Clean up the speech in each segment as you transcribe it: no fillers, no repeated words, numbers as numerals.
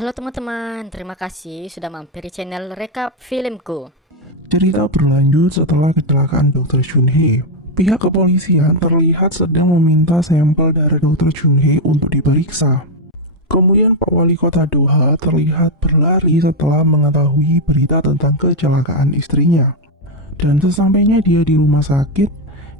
Halo teman-teman, terima kasih sudah mampir di channel Rekap Filmku. Cerita berlanjut setelah kecelakaan Dr. Junhee. Pihak kepolisian terlihat sedang meminta sampel darah Dr. Junhee untuk diperiksa. Kemudian Pak Wali Kota Doha terlihat berlari setelah mengetahui berita tentang kecelakaan istrinya. Dan sesampainya dia di rumah sakit,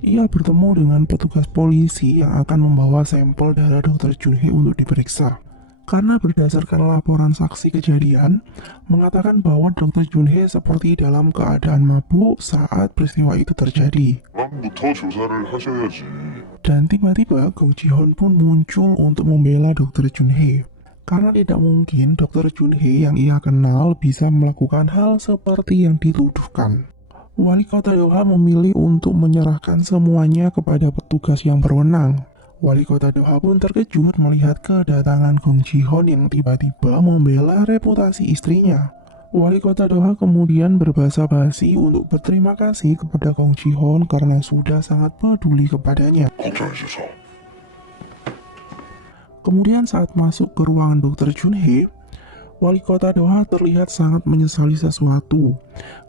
ia bertemu dengan petugas polisi yang akan membawa sampel darah Dr. Junhee untuk diperiksa. Karena berdasarkan laporan saksi kejadian, mengatakan bahwa Dr. Junhee seperti dalam keadaan mabuk saat peristiwa itu terjadi. 부터 조사를 하셔야지. Dan tiba-tiba Gong Ji-hoon pun muncul untuk membela Dr. Junhee. Karena tidak mungkin Dr. Junhee yang ia kenal bisa melakukan hal seperti yang dituduhkan. Wali Kota Doha memilih untuk menyerahkan semuanya kepada petugas yang berwenang. Wali Kota Doha pun terkejut melihat kedatangan Gong Ji-hoon yang tiba-tiba membela reputasi istrinya. Wali Kota Doha kemudian berbahasa basi untuk berterima kasih kepada Gong Ji-hoon karena sudah sangat peduli kepadanya. 걱정해 주셔서. Kemudian saat masuk ke ruangan Dr. Junhee, Wali Kota Doha terlihat sangat menyesali sesuatu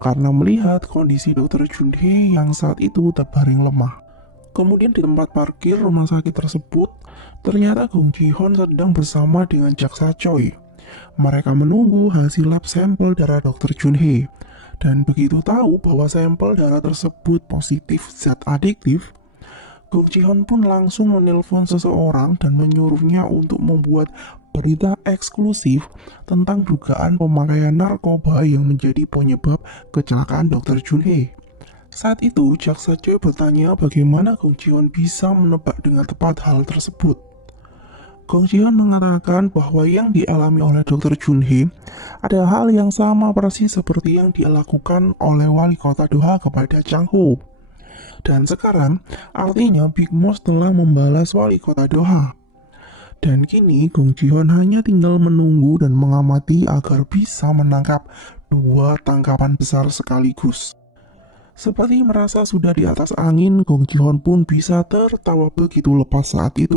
karena melihat kondisi Dr. Junhee yang saat itu terbaring lemah. Kemudian di tempat parkir rumah sakit tersebut, ternyata Gong Ji-hoon sedang bersama dengan jaksa Choi. Mereka menunggu hasil lab sampel darah Dr. Junhee. Dan begitu tahu bahwa sampel darah tersebut positif zat adiktif, Gong Ji-hoon pun langsung menelpon seseorang dan menyuruhnya untuk membuat berita eksklusif tentang dugaan pemakaian narkoba yang menjadi penyebab kecelakaan Dr. Junhee. Saat itu, jaksa Choi bertanya bagaimana Gong Ji-hoon bisa menebak dengan tepat hal tersebut. Gong Ji-hoon mengatakan bahwa yang dialami oleh Dr. Junhee ada hal yang sama persis seperti yang dilakukan oleh Wali Kota Doha kepada Chang-ho. Dan sekarang, artinya Big Mouse telah membalas Wali Kota Doha. Dan kini Gong Ji-hoon hanya tinggal menunggu dan mengamati agar bisa menangkap dua tangkapan besar sekaligus. Seperti merasa sudah di atas angin, Gong Ji-hoon pun bisa tertawa begitu lepas saat itu.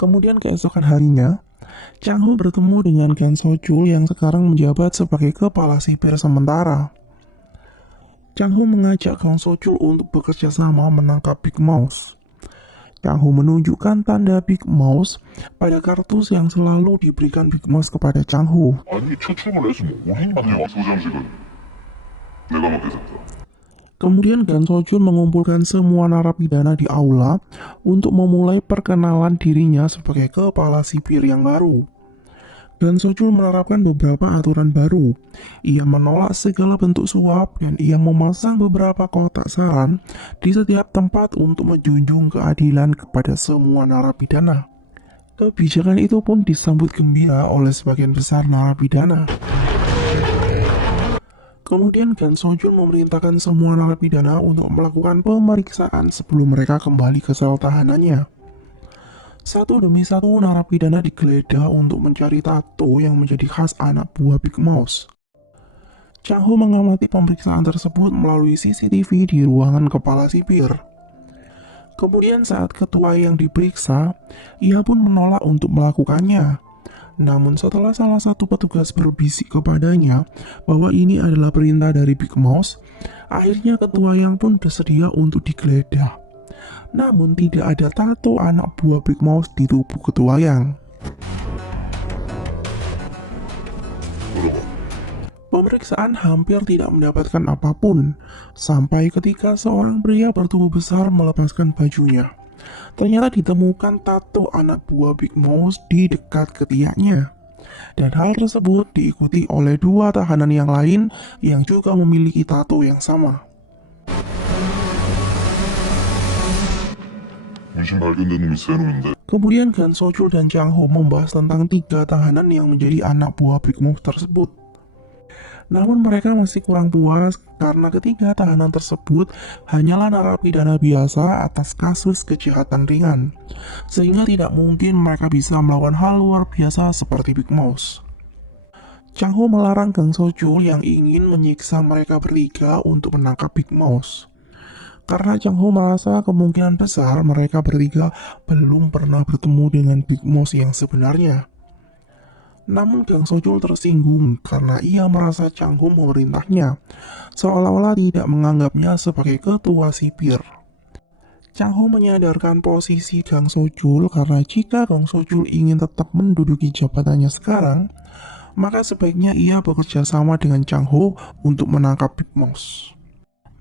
Kemudian keesokan harinya, Chang-ho bertemu dengan Gan So-chul yang sekarang menjabat sebagai kepala sipir sementara. Chang-ho mengajak Gan So-chul untuk bekerja sama menangkap Big Mouse. Chang-ho menunjukkan tanda Big Mouse pada kartus yang selalu diberikan Big Mouse kepada Chang-ho. 아니 추측을 해서 뭐 우리만 소장식은 내가 맡겠습니다. Kemudian Gan So-chul mengumpulkan semua narapidana di aula untuk memulai perkenalan dirinya sebagai kepala sipir yang baru. Gan So-chul menerapkan beberapa aturan baru. Ia menolak segala bentuk suap dan ia memasang beberapa kotak saran di setiap tempat untuk menjunjung keadilan kepada semua narapidana. Kebijakan itu pun disambut gembira oleh sebagian besar narapidana. Kemudian Gan So-chul memerintahkan semua narapidana untuk melakukan pemeriksaan sebelum mereka kembali ke sel tahanannya. Satu demi satu narapidana digeledah untuk mencari tato yang menjadi khas anak buah Big Mouse. Chang-ho mengamati pemeriksaan tersebut melalui CCTV di ruangan kepala sipir. Kemudian saat ketua yang diperiksa, ia pun menolak untuk melakukannya. Namun setelah salah satu petugas berbisik kepadanya bahwa ini adalah perintah dari Big Mouse, akhirnya ketua yang pun bersedia untuk digeledah. Namun tidak ada tato anak buah Big Mouse di tubuh ketua yang. Pemeriksaan hampir tidak mendapatkan apapun, sampai ketika seorang pria bertubuh besar melepaskan bajunya. Ternyata ditemukan tato anak buah Big Mouse di dekat ketiaknya. Dan hal tersebut diikuti oleh dua tahanan yang lain yang juga memiliki tato yang sama. 문신 발견된 놈이 새로인데. Kemudian Gan So-chul dan Chang-ho membahas tentang tiga tahanan yang menjadi anak buah Big Mouse tersebut. Namun mereka masih kurang puas karena ketiga tahanan tersebut hanyalah narapidana biasa atas kasus kejahatan ringan, sehingga tidak mungkin mereka bisa melakukan hal luar biasa seperti Big Mouse. Chang-ho melarang Gan So-chul yang ingin menyiksa mereka bertiga untuk menangkap Big Mouse. karena Chang Ho merasa kemungkinan besar mereka bertiga belum pernah bertemu dengan Big Boss yang sebenarnya. Namun Kang Sojul tersinggung karena ia merasa Chang Ho memerintahnya, seolah-olah tidak menganggapnya sebagai ketua sipir. Chang Ho menyadarkan posisi Kang Sojul karena jika Kang Sojul ingin tetap menduduki jabatannya sekarang, maka sebaiknya ia bekerja sama dengan Chang Ho untuk menangkap Big Boss.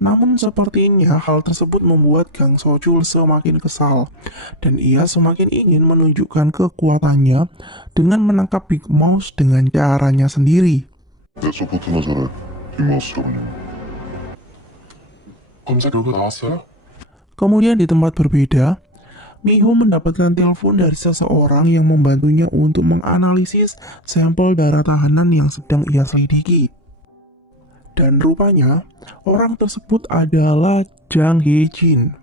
Namun sepertinya hal tersebut membuat Kang Sojul semakin kesal, dan ia semakin ingin menunjukkan kekuatannya dengan menangkap Big Boss dengan caranya sendiri. 내 서포트 나자를 빅마우스라군요. 검사 결과 나왔어요? Kemudian di tempat berbeda, Miho mendapatkan telepon dari seseorang yang membantunya untuk menganalisis sampel darah tahanan yang sedang ia selidiki. Dan rupanya, orang tersebut adalah Jang Hye-jin.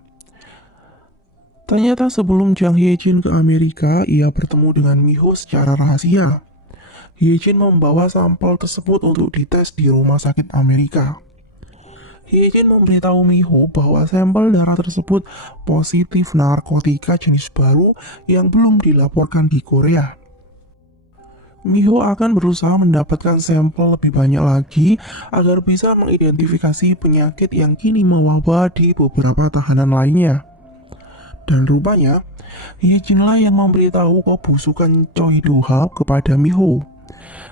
Ternyata sebelum Jang Hye-jin ke Amerika, ia bertemu dengan Miho secara rahasia. Hye-jin membawa sampel tersebut untuk dites di rumah sakit Amerika. Hye-jin memberitahu Miho bahwa sampel darah tersebut positif narkotika jenis baru yang belum dilaporkan di Korea. Miho akan berusaha mendapatkan sampel lebih banyak lagi agar bisa mengidentifikasi penyakit yang kini mewabah di beberapa tahanan lainnya. Dan rupanya, Hye-jinlah yang memberitahu kebusukan Choi Do-ha kepada Miho.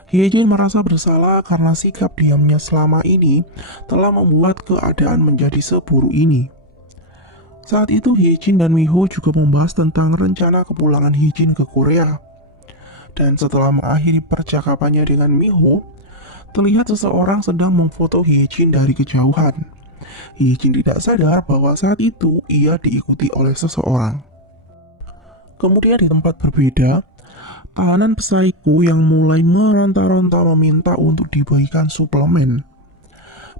Hye-jin merasa bersalah karena sikap diamnya selama ini telah membuat keadaan menjadi seburuk ini. Saat itu Hye-jin dan Miho juga membahas tentang rencana kepulangan Hye-jin ke Korea. Dan setelah mengakhiri percakapannya dengan Miho, terlihat seseorang sedang memfoto Hye-jin dari kejauhan. Hye-jin tidak sadar bahwa saat itu ia diikuti oleh seseorang. Kemudian di tempat berbeda, tahanan psikoh yang mulai meronta-ronta meminta untuk diberikan suplemen.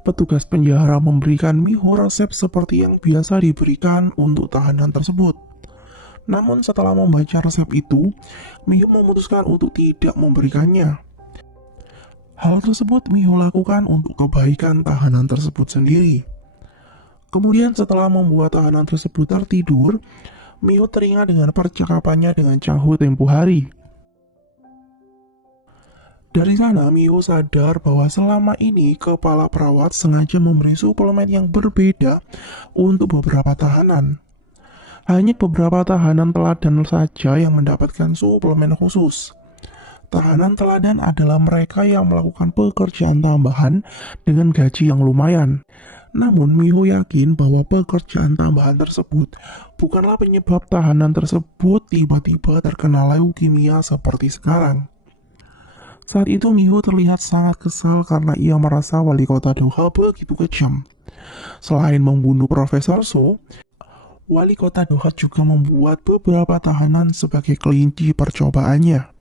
Petugas penjara memberikan Miho resep seperti yang biasa diberikan untuk tahanan tersebut. Namun setelah membaca resep itu, Miho memutuskan untuk tidak memberikannya. Hal tersebut Miho lakukan untuk kebaikan tahanan tersebut sendiri. Kemudian setelah membuat tahanan tersebut tertidur, Miho teringat dengan percakapannya dengan Chang Ho tempo hari. Dari sana, Miho sadar bahwa selama ini kepala perawat sengaja memberi suplemen yang berbeda untuk beberapa tahanan. Hanya beberapa tahanan teladan saja yang mendapatkan suplemen khusus. Tahanan teladan adalah mereka yang melakukan pekerjaan tambahan dengan gaji yang lumayan. Namun, Miho yakin bahwa pekerjaan tambahan tersebut bukanlah penyebab tahanan tersebut tiba-tiba terkena leukemia seperti sekarang. Saat itu Miho terlihat sangat kesal karena ia merasa wali kota Doha begitu kejam. Selain membunuh Profesor So, wali kota Doha juga membuat beberapa tahanan sebagai kelinci percobaannya.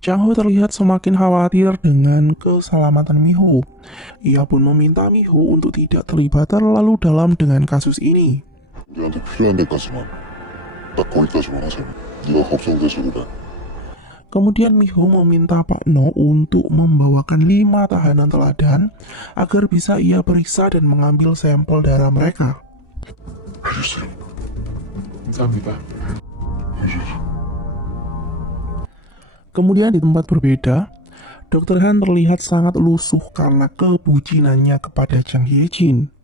Chang Ho terlihat semakin khawatir dengan keselamatan Miho. Ia pun meminta Miho untuk tidak terlibat terlalu dalam dengan kasus ini. 우리한테 필요한 데까지만 딱 거기까지만 하세요. 네가 걱정돼서 그래. Kemudian Miho meminta Pak No untuk membawakan 5 tahanan teladan agar bisa ia periksa dan mengambil sampel darah mereka. 알겠어요. 감사합니다. Kemudian di tempat berbeda, Dr. Han terlihat sangat lusuh karena kebucinannya kepada Jang Hye-jin.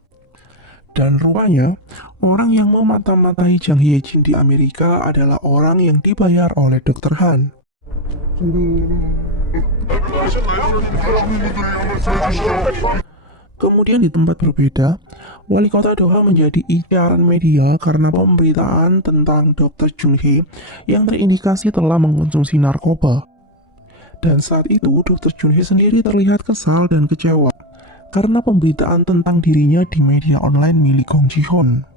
Dan rupanya, orang yang memata-matai Jang Hye-jin di Amerika adalah orang yang dibayar oleh Dr. Han. Kemudian di tempat berbeda, wali kota Doha menjadi incaran media karena pemberitaan tentang Dr. Junhee yang terindikasi telah mengkonsumsi narkoba. Dan saat itu Dr. Junhee sendiri terlihat kesal dan kecewa karena pemberitaan tentang dirinya di media online milik Gong Ji-hoon.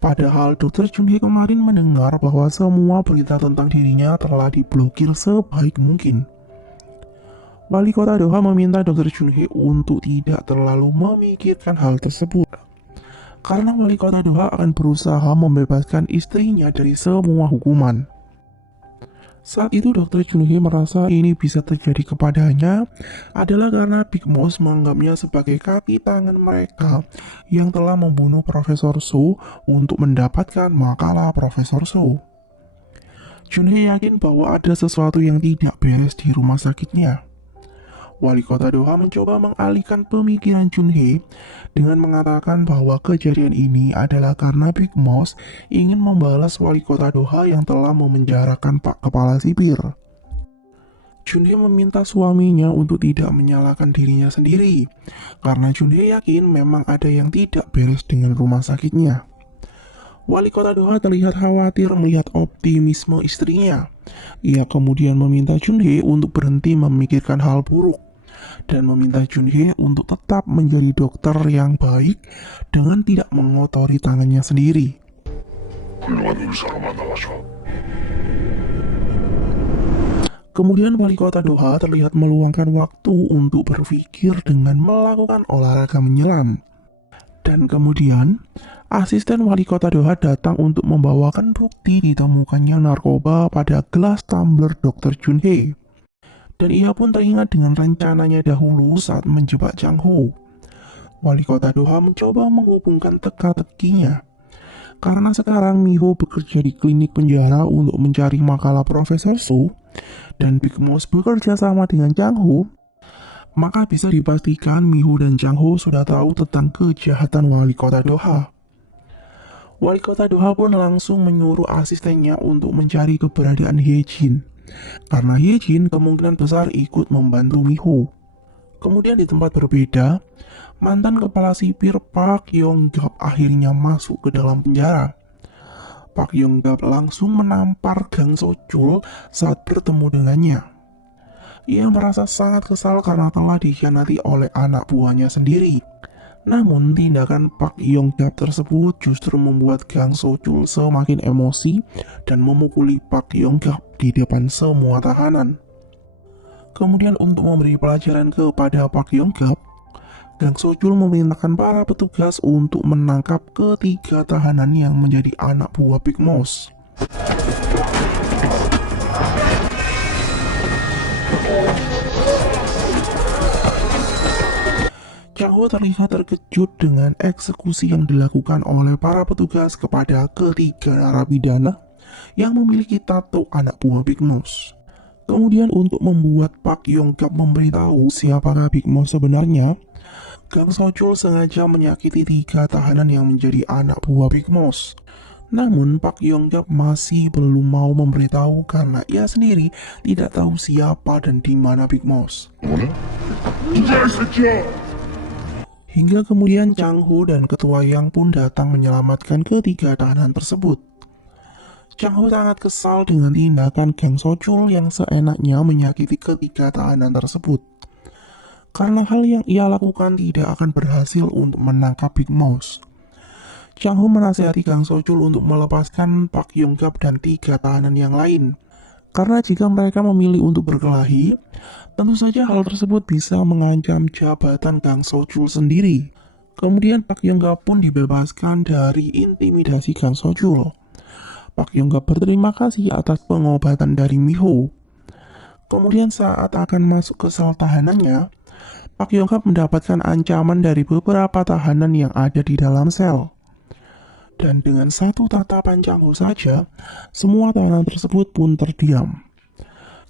Padahal Dr. Junhee kemarin mendengar bahwa semua berita tentang dirinya telah diblokir sebaik mungkin. Wali kota Doha meminta Dr. Junhee untuk tidak terlalu memikirkan hal tersebut. Karena wali kota Doha akan berusaha membebaskan istrinya dari semua hukuman. Saat itu Dr. Junhee merasa ini bisa terjadi kepadanya adalah karena Big Mouse menganggapnya sebagai kaki tangan mereka yang telah membunuh Profesor So untuk mendapatkan makalah Profesor So. Junhee yakin bahwa ada sesuatu yang tidak beres di rumah sakitnya. Wali kota Doha mencoba mengalihkan pemikiran Junhee dengan mengatakan bahwa kejadian ini adalah karena Big Mouse ingin membalas wali kota Doha yang telah memenjarakan Pak Kepala Sipir. Junhee meminta suaminya untuk tidak menyalahkan dirinya sendiri, karena Junhee yakin memang ada yang tidak beres dengan rumah sakitnya. Wali kota Doha terlihat khawatir melihat optimisme istrinya. Ia kemudian meminta Junhee untuk berhenti memikirkan hal buruk dan meminta Junhee untuk tetap menjadi dokter yang baik dengan tidak mengotori tangannya sendiri. 훌륭한 의사로 만나와서 Kemudian wali kota Doha terlihat meluangkan waktu untuk berpikir dengan melakukan olahraga menyelam. Dan kemudian, asisten wali kota Doha datang untuk membawakan bukti ditemukannya narkoba pada gelas tumbler Dr. Junhee. Dan ia pun teringat dengan rencananya dahulu saat menjebak Chang Ho. Wali kota Doha mencoba menghubungkan teka-tekinya. Karena sekarang Miho bekerja di klinik penjara untuk mencari makalah Profesor So, dan Big Mouse bekerja sama dengan Chang Ho, maka bisa dipastikan Miho dan Chang Ho sudah tahu tentang kejahatan wali kota Doha. Wali kota Doha pun langsung menyuruh asistennya untuk mencari keberadaan Hye Jin, karena Hye Jin kemungkinan besar ikut membantu Miho. Kemudian di tempat berbeda, mantan kepala sipir Park Yong-gap akhirnya masuk ke dalam penjara. Park Yong-gap langsung menampar Gang So-chul saat bertemu dengannya. Ia merasa sangat kesal karena telah dikhianati oleh anak buahnya sendiri. Namun tindakan Park Yong-gap tersebut justru membuat Gang So-chul semakin emosi dan memukuli Park Yong-gap di depan semua tahanan. Kemudian untuk memberi pelajaran kepada Park Yong-gap, Gang So-chul memerintahkan para petugas untuk menangkap ketiga tahanan yang menjadi anak buah Big Mouse. Chang Ho terlihat terkejut dengan eksekusi yang dilakukan oleh para petugas kepada ketiga narapidana yang memiliki tato anak buah Big Mouse. Kemudian untuk membuat Park Yong-gap memberitahu siapakah Big Mouse sebenarnya, Gang So-chul sengaja menyakiti tiga tahanan yang menjadi anak buah Big Mouse. Namun Park Yong-gap masih belum mau memberitahu karena ia sendiri tidak tahu siapa dan di mana Big Mouse. 뭐냐? 누가 이 새끼야! Hingga kemudian Chang Ho dan Ketua Yang pun datang menyelamatkan ketiga tahanan tersebut. Chang Ho sangat kesal dengan tindakan Gang So-chul yang seenaknya menyakiti ketiga tahanan tersebut. Karena hal yang ia lakukan tidak akan berhasil untuk menangkap Big Mouse. Chang Ho menasihati Gang So-chul untuk melepaskan Park Yong-gap dan tiga tahanan yang lain. Karena jika mereka memilih untuk berkelahi, tentu saja hal tersebut bisa mengancam jabatan Gang So-chul sendiri. Kemudian Park Yong-gap pun dibebaskan dari intimidasi Gang So-chul. Park Yong-gap berterima kasih atas pengobatan dari Miho. Kemudian saat akan masuk ke sel tahanannya, Park Yong-gap mendapatkan ancaman dari beberapa tahanan yang ada di dalam sel. Dan dengan satu tatapan Chang Ho saja, semua tahanan tersebut pun terdiam.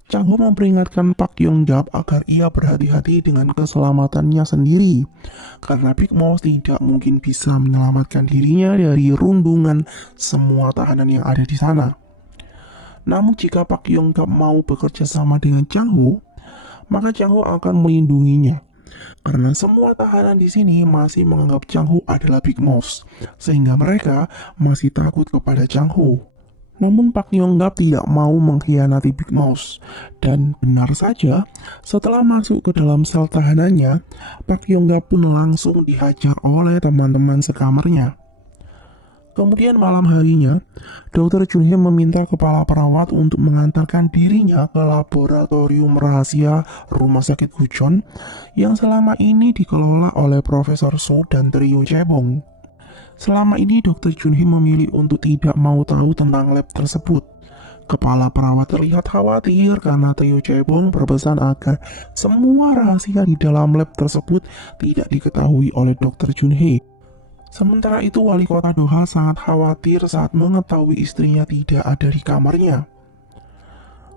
Chang Ho memperingatkan Park Yong-gap agar ia berhati-hati dengan keselamatannya sendiri, karena Big Mouse tidak mungkin bisa menyelamatkan dirinya dari rundungan semua tahanan yang ada di sana. Namun jika Park Yong-gap mau bekerja sama dengan Chang Ho, maka Chang Ho akan melindunginya. Karena semua tahanan di sini masih menganggap Chang Ho adalah Big Mouse, sehingga mereka masih takut kepada Chang Ho. Namun Park Yong-gap tidak mau mengkhianati Big Mouse, dan benar saja, setelah masuk ke dalam sel tahanannya, Park Yong-gap pun langsung dihajar oleh teman-teman sekamarnya. Kemudian malam harinya, Dr. Junhee meminta kepala perawat untuk mengantarkan dirinya ke laboratorium rahasia rumah sakit Gujeon yang selama ini dikelola oleh Profesor So dan trio cebong. Selama ini Dr. Junhee memilih untuk tidak mau tahu tentang lab tersebut, Kepala perawat terlihat khawatir karena Teo Cebong berpesan agar semua rahasia di dalam lab tersebut tidak diketahui oleh Dr. Junhee. Sementara itu, wali kota Doha sangat khawatir saat mengetahui istrinya tidak ada di kamarnya.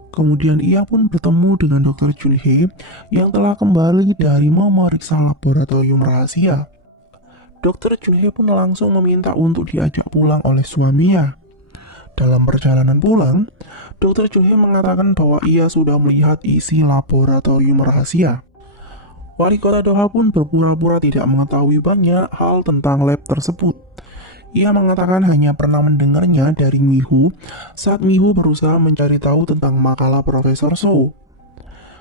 Kemudian ia pun bertemu dengan Dr. Junhee yang telah kembali dari memeriksa laboratorium rahasia. Dr. Junhee pun langsung meminta untuk diajak pulang oleh suaminya. Dalam perjalanan pulang, Dr. Junhee mengatakan bahwa ia sudah melihat isi laboratorium rahasia. Wali kota Doha pun berpura-pura tidak mengetahui banyak hal tentang lab tersebut. Ia mengatakan hanya pernah mendengarnya dari Miho saat Miho berusaha mencari tahu tentang makalah Profesor So.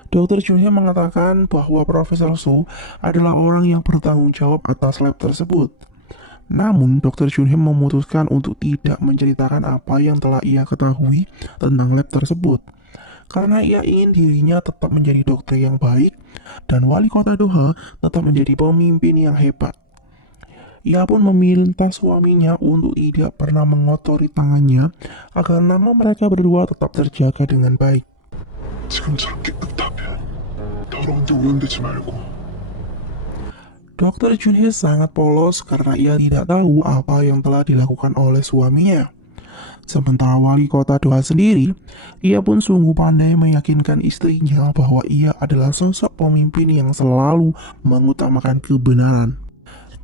Dr. Junhee mengatakan bahwa Profesor So adalah orang yang bertanggung jawab atas lab tersebut. Namun, Dr. Junhee memutuskan untuk tidak menceritakan apa yang telah ia ketahui tentang lab tersebut. Karena ia ingin dirinya tetap menjadi dokter yang baik dan wali kota Doha tetap menjadi pemimpin yang hebat. Ia pun meminta suaminya untuk tidak pernah mengotori tangannya agar nama mereka berdua tetap terjaga dengan baik. 지금처럼 깨끗하면 더러운데 오염되지 말고. Dr. Junhee sangat polos karena ia tidak tahu apa yang telah dilakukan oleh suaminya. Sementara wali kota Doha sendiri, ia pun sungguh pandai meyakinkan istrinya bahwa ia adalah sosok pemimpin yang selalu mengutamakan kebenaran.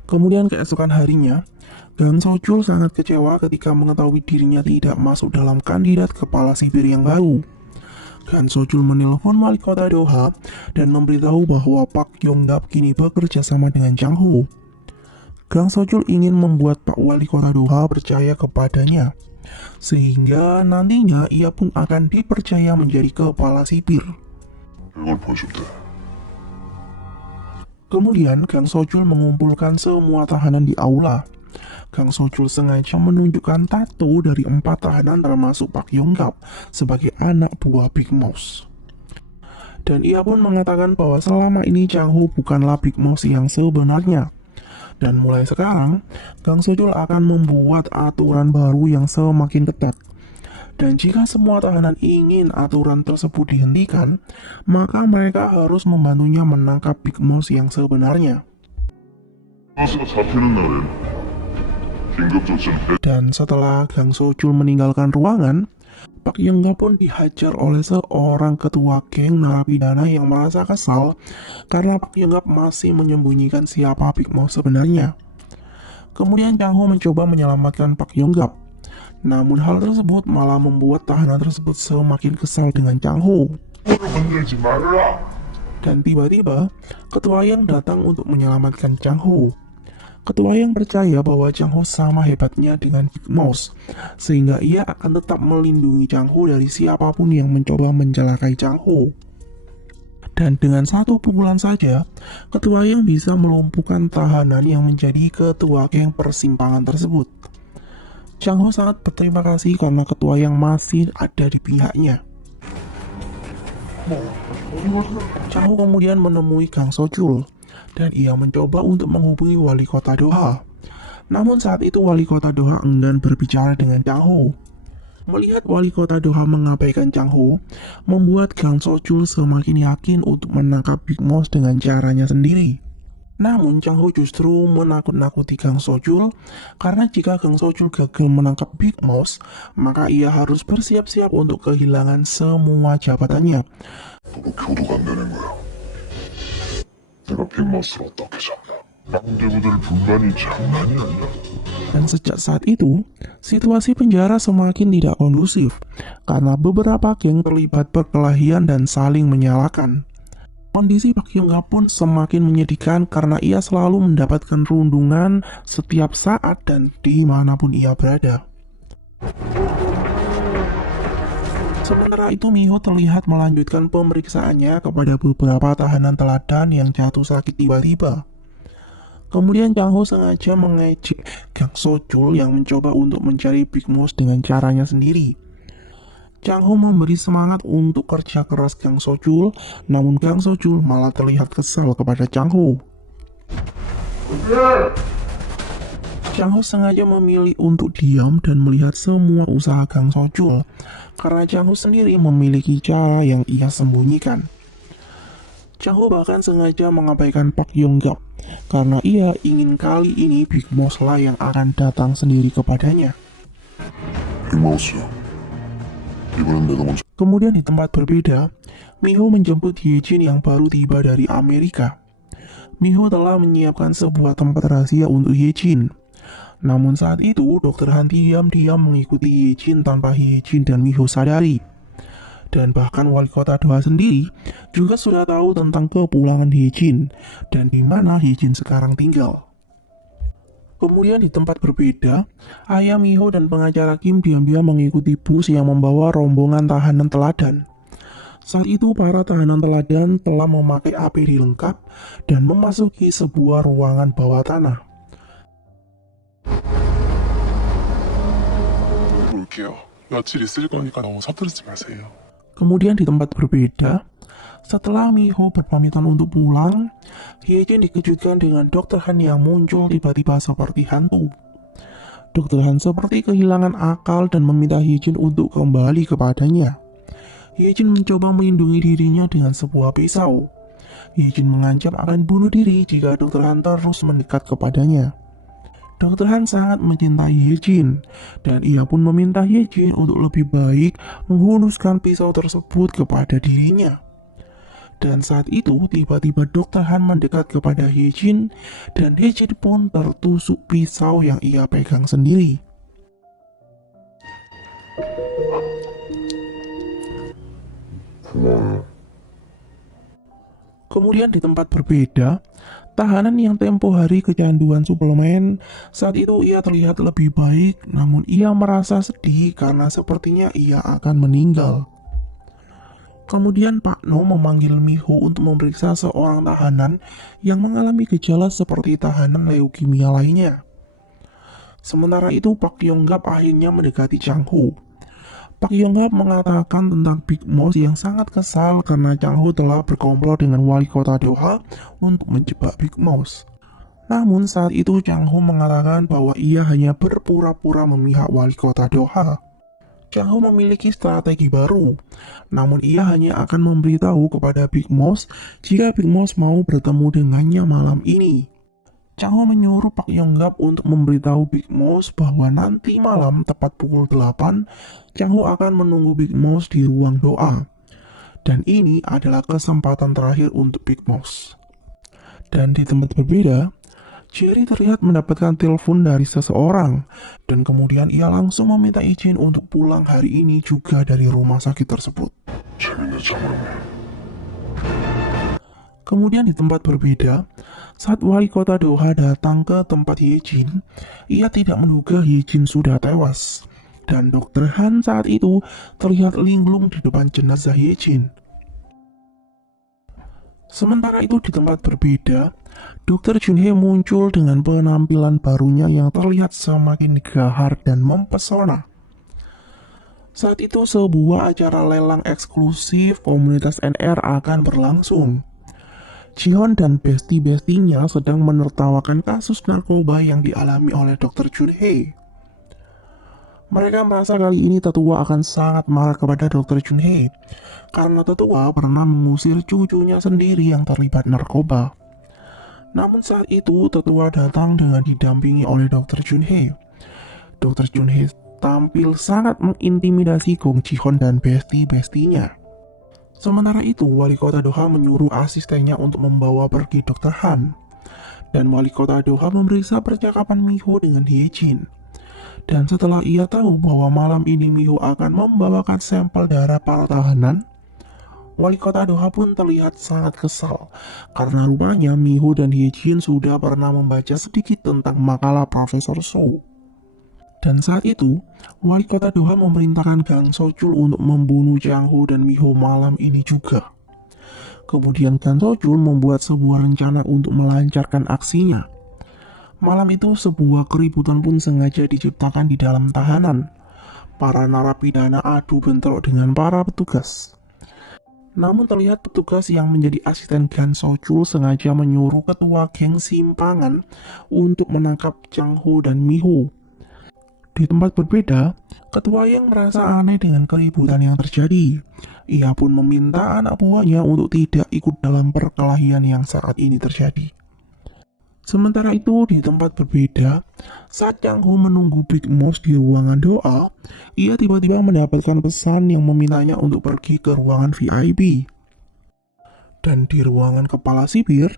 Kemudian keesokan harinya, Gang Sochul sangat kecewa ketika mengetahui dirinya tidak masuk dalam kandidat kepala sipir yang baru. Gang Sochul menelpon wali kota Doha dan memberitahu bahwa Pak Yonggap kini bekerja sama dengan Chang Ho. Gang Sochul ingin membuat Pak Wali Kota Doha percaya kepadanya, sehingga nantinya ia pun akan dipercaya menjadi kepala sipir. 이걸 보여줄게. Kemudian Gang Sochul mengumpulkan semua tahanan di aula. Gang Sochul sengaja menunjukkan tato dari 4 tahanan termasuk Pak Yonggap sebagai anak buah Big Mouse. Dan ia pun mengatakan bahwa selama ini Chang Ho bukanlah Big Mouse yang sebenarnya. Dan mulai sekarang, Gang Sochul akan membuat aturan baru yang semakin ketat. Dan jika semua tahanan ingin aturan tersebut dihentikan, maka mereka harus membantunya menangkap Big Mouse yang sebenarnya. 가스가 잡히는 날엔 긴급 조치는 Dan setelah Gang Sochul meninggalkan ruangan, Pak Yonggap pun dihajar oleh seorang ketua geng narapidana yang merasa kesal karena Pak Yonggap masih menyembunyikan siapa Big Mouse sebenarnya. Kemudian Chang Ho mencoba menyelamatkan Pak Yonggap. Namun hal tersebut malah membuat tahanan tersebut semakin kesal dengan Chang Ho. 건들지 말아라. Dan tiba-tiba, ketua yang datang untuk menyelamatkan Chang Ho. Ketua yang percaya bahwa Chang Ho sama hebatnya dengan Big Mouse, sehingga ia akan tetap melindungi Chang Ho dari siapapun yang mencoba mencelakai Chang Ho. Dan dengan satu pukulan saja, ketua yang bisa melumpuhkan tahanan yang menjadi ketua geng persimpangan tersebut. Chang Ho sangat berterima kasih karena ketua yang masih ada di pihaknya. Chang Ho kemudian menemui Gang Sochul dan ia mencoba untuk menghubungi wali kota Doha. Namun saat itu wali kota Doha enggan berbicara dengan Chang Ho. Melihat wali kota Doha mengabaikan Chang Ho, membuat Gang Sochul semakin yakin untuk menangkap Big Mouse dengan caranya sendiri. Namun Chang Ho justru menakut-nakuti Gang Sochul karena jika Gang Sochul gagal menangkap Big Mouse, maka ia harus bersiap-siap untuk kehilangan semua jabatannya. 너도 교도가 안 되는 거야. 내가 빅마우스를 어떻게 잡나? 낭대부들 분반이 장난이 아니야. Dan sejak saat itu, situasi penjara semakin tidak kondusif karena beberapa geng terlibat perkelahian dan saling menyalahkan. Kondisi Pak Yonggap pun semakin menyedihkan karena ia selalu mendapatkan rundungan setiap saat dan dimanapun ia berada. Sementara itu Miho terlihat melanjutkan pemeriksaannya kepada beberapa tahanan teladan yang jatuh sakit tiba-tiba. Kemudian Chang Ho sengaja mengejek Gang Sochul yang mencoba untuk mencari Big Mouse dengan caranya sendiri. Chang Ho memberi semangat untuk kerja keras Gang Sochul, namun Gang Sochul malah terlihat kesal kepada Chang Ho. Chang Ho sengaja memilih untuk diam dan melihat semua usaha Gang Sochul, karena Chang Ho sendiri memiliki cara yang ia sembunyikan. Chang Ho bahkan sengaja mengabaikan Pak Yong Gap karena ia ingin kali ini Big Boss lah yang akan datang sendiri kepadanya. 빅마우스, 이번엔 내가 먼저 Kemudian di tempat berbeda, Miho menjemput Hyejin yang baru tiba dari Amerika. Miho telah menyiapkan sebuah tempat rahasia untuk Hyejin. Namun saat itu, Dr. Han diam-diam mengikuti Hyejin tanpa Hyejin dan Miho sadari. Dan bahkan wali kota Doha sendiri juga sudah tahu tentang kepulangan Hyejin dan di mana Hyejin sekarang tinggal. Kemudian di tempat berbeda, ayah Miho dan pengacara Kim diam-diam mengikuti bus yang membawa rombongan tahanan teladan. Saat itu para tahanan teladan telah memakai APD lengkap dan memasuki sebuah ruangan bawah tanah. 볼게요. 며칠 있을 거니까 너무 서두르지 마세요. Kemudian di tempat berbeda, setelah Miho berpamitan untuk pulang, Hyejin dikejutkan dengan Dr. Han yang muncul tiba-tiba seperti hantu. Dr. Han seperti kehilangan akal dan meminta Hyejin untuk kembali kepadanya. Hyejin mencoba melindungi dirinya dengan sebuah pisau. Hyejin mengancam akan bunuh diri jika Dr. Han terus mendekat kepadanya. Dr. Han sangat mencintai Hyejin, dan ia pun meminta Hyejin untuk lebih baik menghunuskan pisau tersebut kepada dirinya. Dan saat itu, tiba-tiba Dr. Han mendekat kepada Hyejin, dan Hyejin pun tertusuk pisau yang ia pegang sendiri. 고마워요. Kemudian di tempat berbeda, tahanan yang tempo hari kecanduan suplemen, saat itu ia terlihat lebih baik, namun ia merasa sedih karena sepertinya ia akan meninggal. Kemudian Pak No memanggil Miho untuk memeriksa seorang tahanan yang mengalami gejala seperti tahanan leukemia lainnya. Sementara itu Pak Yong-gap akhirnya mendekati Chang Ho. Pak Yong-gap mengatakan tentang Big Boss yang sangat kesal karena Chang Ho telah berkomplot dengan wali kota Doha untuk menjebak Big Boss. Namun saat itu Chang Ho mengatakan bahwa ia hanya berpura-pura memihak wali kota Doha. Chang Ho memiliki strategi baru, namun ia hanya akan memberitahu kepada Big Boss jika Big Boss mau bertemu dengannya malam ini. Chang Ho menyuruh Pak Yong-gap untuk memberitahu Big Boss bahwa nanti malam tepat pukul 8, Chang Ho akan menunggu Big Boss di ruang doa. Dan ini adalah kesempatan terakhir untuk Big Boss. Dan di tempat berbeda, Jerry terlihat mendapatkan telepon dari seseorang, dan kemudian ia langsung meminta izin untuk pulang hari ini juga dari rumah sakit tersebut. 재밌는 장면. Kemudian di tempat berbeda, saat wali kota Doha datang ke tempat Hyejin, ia tidak menduga Hyejin sudah tewas. Dan Dr. Han saat itu terlihat linglung di depan jenazah Hyejin. Sementara itu di tempat berbeda, Dr. Junhee muncul dengan penampilan barunya yang terlihat semakin gahar dan mempesona. Saat itu sebuah acara lelang eksklusif komunitas NR akan berlangsung. Jihon dan besti-bestinya sedang menertawakan kasus narkoba yang dialami oleh Dr. Junhee. Mereka merasa kali ini tetua akan sangat marah kepada Dr. Junhee karena tetua pernah mengusir cucunya sendiri yang terlibat narkoba. Namun saat itu tetua datang dengan didampingi oleh Dr. Junhee. Dr. Junhee tampil sangat mengintimidasi Gong Jihon dan besti-bestinya. Sementara itu, wali kota Doha menyuruh asistennya untuk membawa pergi Dr. Han. Dan wali kota Doha memeriksa percakapan Miho dengan Hyejin. Dan setelah ia tahu bahwa malam ini Miho akan membawakan sampel darah para tahanan, wali kota Doha pun terlihat sangat kesal karena rupanya Miho dan Hyejin sudah pernah membaca sedikit tentang makalah Profesor Sou. Dan saat itu, wali kota Doha memerintahkan Gang Sochul untuk membunuh Chang Ho dan Miho malam ini juga. Kemudian Gang Sochul membuat sebuah rencana untuk melancarkan aksinya. Malam itu sebuah keributan pun sengaja diciptakan di dalam tahanan. Para narapidana adu bentrok dengan para petugas. Namun terlihat petugas yang menjadi asisten Gang Sochul sengaja menyuruh ketua geng simpangan untuk menangkap Chang Ho dan Miho. Di tempat berbeda, Ketua Yang merasa aneh dengan keributan yang terjadi. Ia pun meminta anak buahnya untuk tidak ikut dalam perkelahian yang saat ini terjadi. Sementara itu, di tempat berbeda, saat Chang Ho menunggu Big Mouse di ruangan doa, ia tiba-tiba mendapatkan pesan yang memintanya untuk pergi ke ruangan VIP. Dan di ruangan kepala sipir,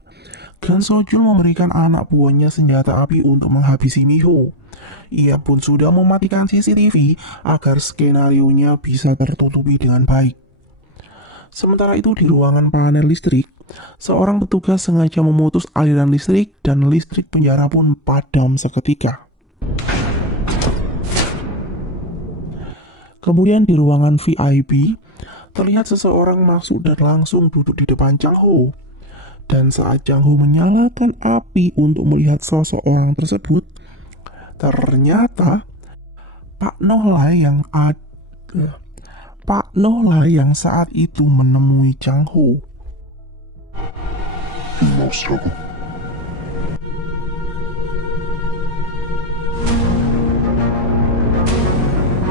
Gan Sojul memberikan anak buahnya senjata api untuk menghabisi Miho. Ia pun sudah mematikan CCTV agar skenarionya bisa tertutupi dengan baik. Sementara itu di ruangan panel listrik, seorang petugas sengaja memutus aliran listrik dan listrik penjara pun padam seketika. Kemudian di ruangan VIP, terlihat seseorang masuk dan langsung duduk di depan Chang Ho. Dan saat Chang Ho menyalakan api untuk melihat sosok orang tersebut, ternyata Pak Nohlai yang saat itu menemui Chang Ho. 빅마우스라고?